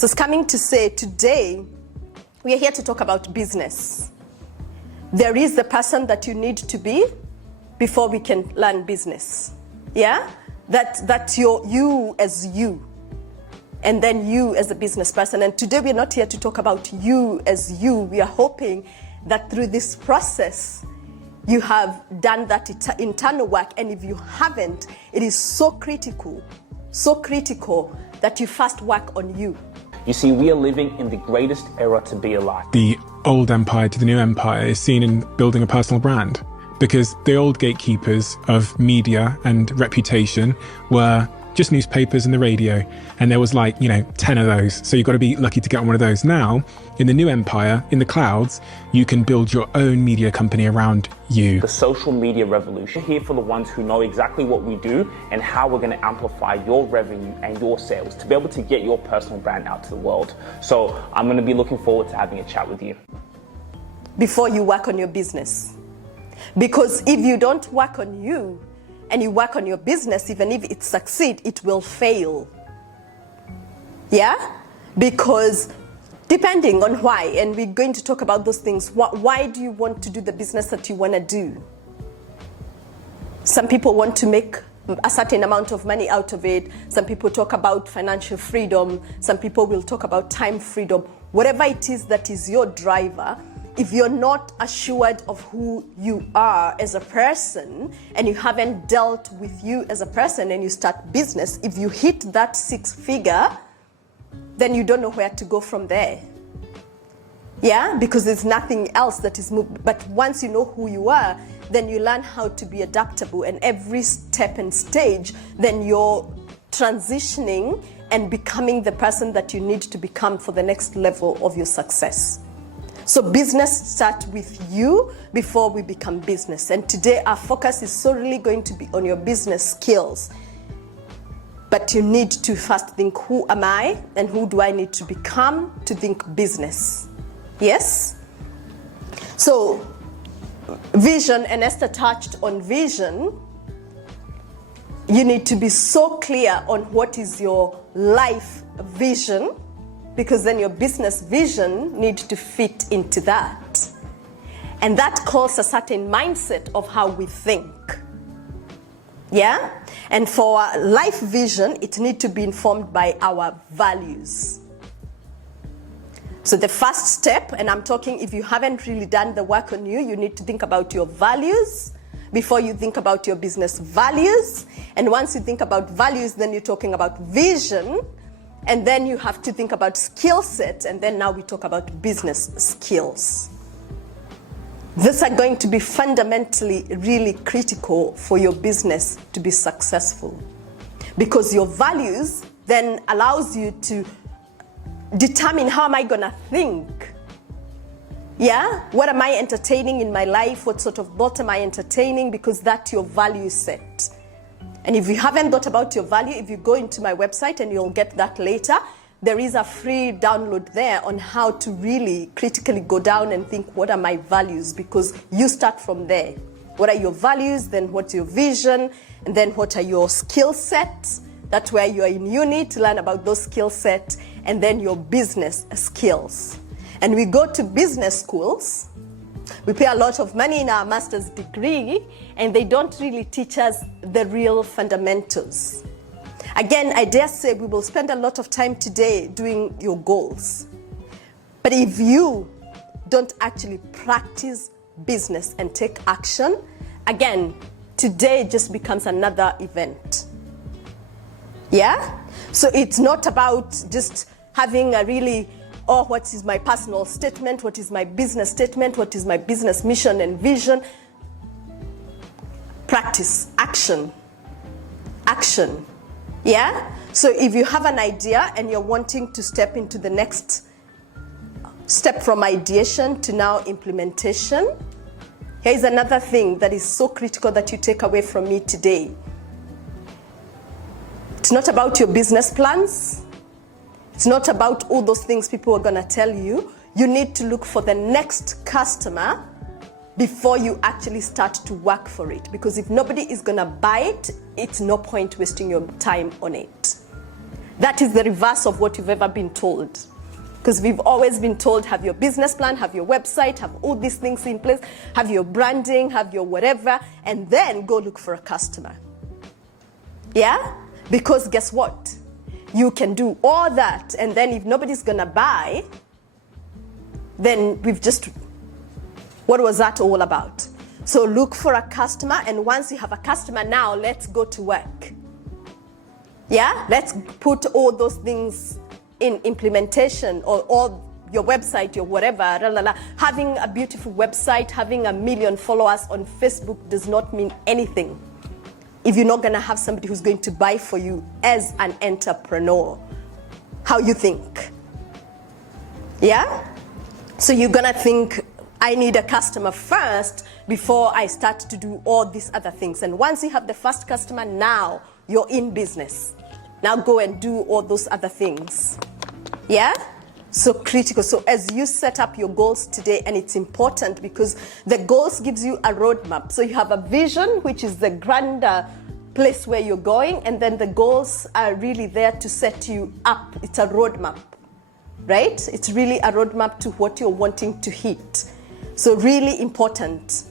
So it's coming to say today, we are here to talk about business. There is the person that you need to be before we can learn business. Yeah? That's you as you. And then you as a business person. And today we're not here to talk about you as you. We are hoping that through this process, you have done that internal work. And if you haven't, it is so critical that you first work on you. You see, we are living in the greatest era to be alive. The old empire to the new empire is seen in building a personal brand, because the old gatekeepers of media and reputation were just newspapers and the radio, and there was 10 of those, so you've got to be lucky to get on one of those. Now, in the new empire, in the clouds, you can build your own media company around you. The social media revolution. We're here for the ones who know exactly what we do and how we're going to amplify your revenue and your sales to be able to get your personal brand out to the world. So I'm going to be looking forward to having a chat with you. Before you work on your business. Because if you don't work on you, and you work on your business, even if it succeeds, it will fail. Yeah? Because depending on why, and we're going to talk about those things, why do you want to do the business that you want to do? Some people want to make a certain amount of money out of it. Some people talk about financial freedom. Some people will talk about time freedom. Whatever it is that is your driver, if you're not assured of who you are as a person and you haven't dealt with you as a person and you start business, if you hit that 6-figure, then you don't know where to go from there. Yeah, because there's nothing else that is moving. But once you know who you are, then you learn how to be adaptable, and every step and stage, then you're transitioning and becoming the person that you need to become for the next level of your success. So business starts with you before we become business. And today our focus is solely going to be on your business skills. But you need to first think, who am I and who do I need to become to think business? Yes? So vision, and Esther touched on vision. You need to be so clear on what is your life vision, because then your business vision needs to fit into that. And that calls a certain mindset of how we think. Yeah? And for our life vision, it needs to be informed by our values. So the first step, and I'm talking if you haven't really done the work on you, you need to think about your values before you think about your business values. And once you think about values, then you're talking about vision. And then you have to think about skill set, and then now we talk about business skills. These are going to be fundamentally really critical for your business to be successful, because your values then allows you to determine, how am I gonna think? Yeah? What am I entertaining in my life? What sort of thought am I entertaining? Because that's your value set. And if you haven't thought about your value, if you go into my website, and you'll get that later, there is a free download there on how to really critically go down and think, what are my values? Because you start from there. What are your values? Then what's your vision? And then what are your skill sets? That's where you are in uni to learn about those skill sets, and then your business skills. And we go to business schools. We pay a lot of money in our master's degree, and they don't really teach us the real fundamentals. Again, I dare say we will spend a lot of time today doing your goals. But if you don't actually practice business and take action, again, today just becomes another event. Yeah? So it's not about just having a really, oh, what is my personal statement? What is my business statement? What is my business mission and vision? Practice, action, action. Yeah? So if you have an idea and you're wanting to step into the next step from ideation to now implementation, here's another thing that is so critical that you take away from me today. It's not about your business plans. It's not about all those things people are going to tell you. You need to look for the next customer before you actually start to work for it. Because if nobody is going to buy it, it's no point wasting your time on it. That is the reverse of what you've ever been told. Because we've always been told, have your business plan, have your website, have all these things in place, have your branding, have your whatever, and then go look for a customer. Yeah? Because guess what? You can do all that, and then if nobody's gonna buy, then what was that all about? So look for a customer, and once you have a customer, now let's go to work. Yeah? Let's put all those things in implementation, or your website, your whatever. Having a beautiful website, having 1 million followers on Facebook does not mean anything if you're not gonna have somebody who's going to buy for you as an entrepreneur. How you think? Yeah? So you're gonna think, I need a customer first before I start to do all these other things. And once you have the first customer, now you're in business. Now go and do all those other things. Yeah? So critical. So as you set up your goals today, and it's important because the goals gives you a roadmap. So you have a vision, which is the grander place where you're going, and then the goals are really there to set you up. It's a roadmap, right? It's really a roadmap to what you're wanting to hit. So really important.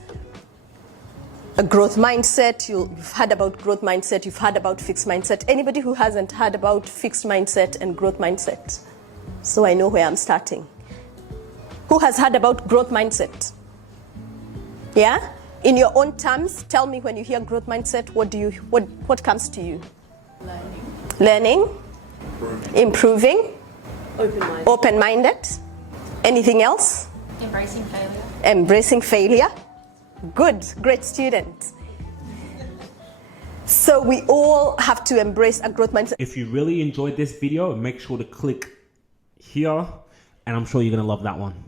A growth mindset, you've heard about growth mindset, you've heard about fixed mindset. Anybody who hasn't heard about fixed mindset and growth mindset? So I know where I'm starting. Who has heard about growth mindset? Yeah? In your own terms, tell me, when you hear growth mindset, what comes to you? Learning. Improving. Open-minded. Anything else? Embracing failure. Embracing failure. Good, great student. So we all have to embrace a growth mindset. If you really enjoyed this video, make sure to click here, and I'm sure you're gonna love that one.